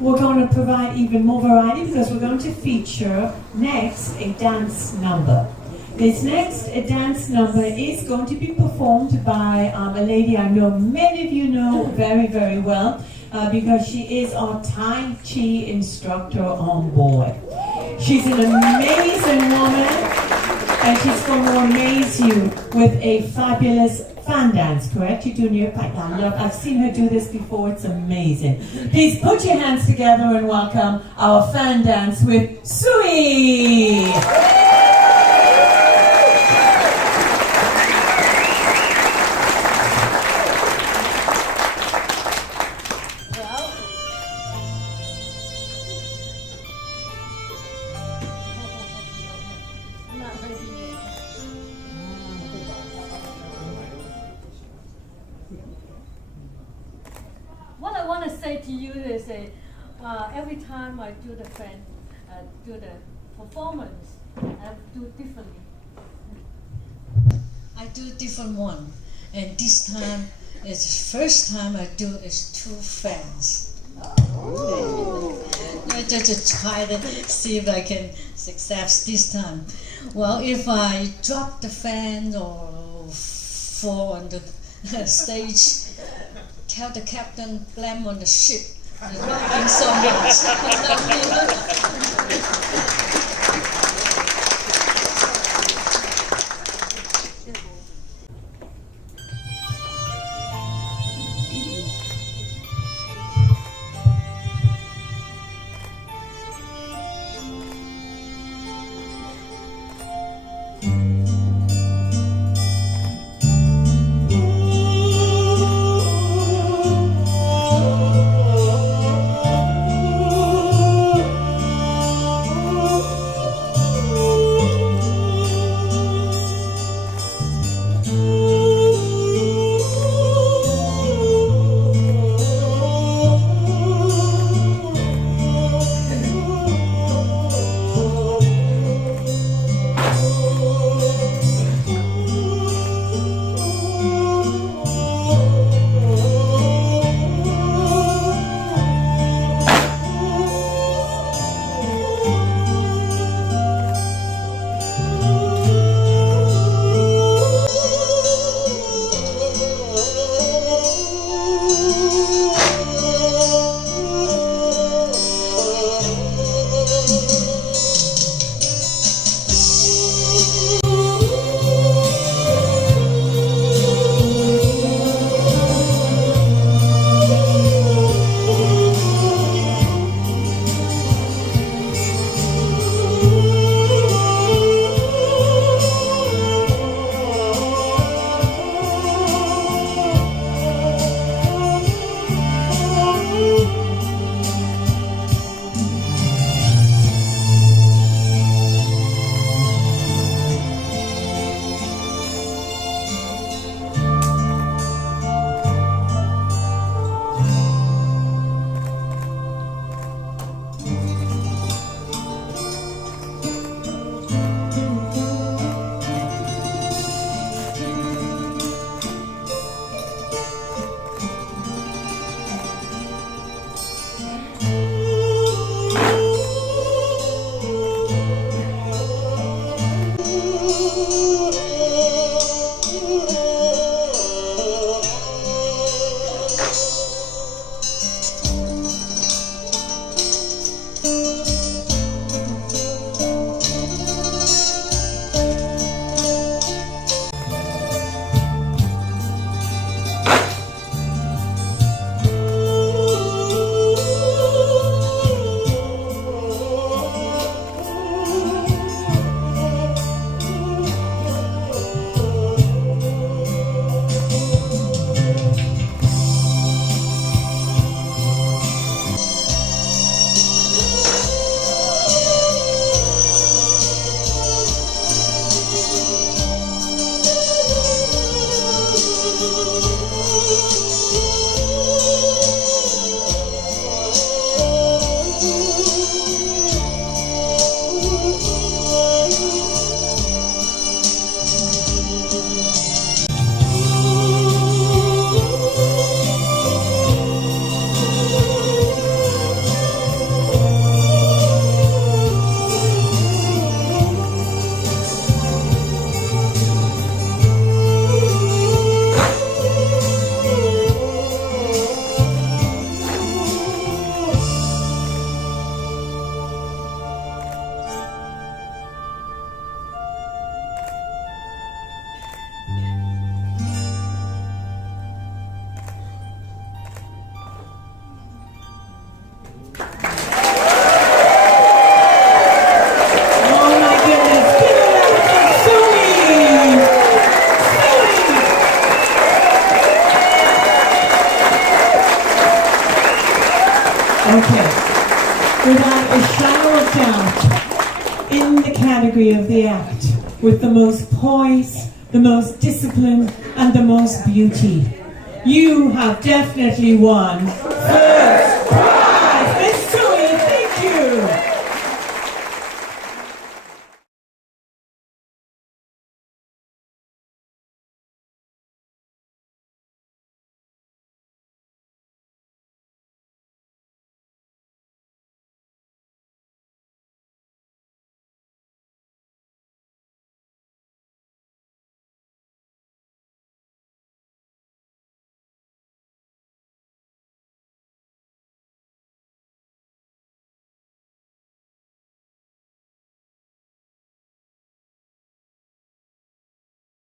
we're going to provide even more variety because we're going to feature next a dance number. This next dance number is going to be performed by a lady I know many of you know very, very well because she is our Tai Chi instructor on board. She's an amazing woman and she's going to amaze you with a fabulous fan dance, correct? You're doing your I've seen her do this before, it's amazing. Please put your hands together and welcome our fan dance with Sui! What I want to say to you is every time I do the performance, I do differently. I do different one, and this time it's first time I do is 2 fans. I just try to see if I can success this time. Well, if I drop the fan or fall on the stage, tell the captain, blame on the ship. They're rocking so much. Okay. Without a shadow of doubt, in the category of the act, with the most poise, the most discipline, and the most beauty, you have definitely won first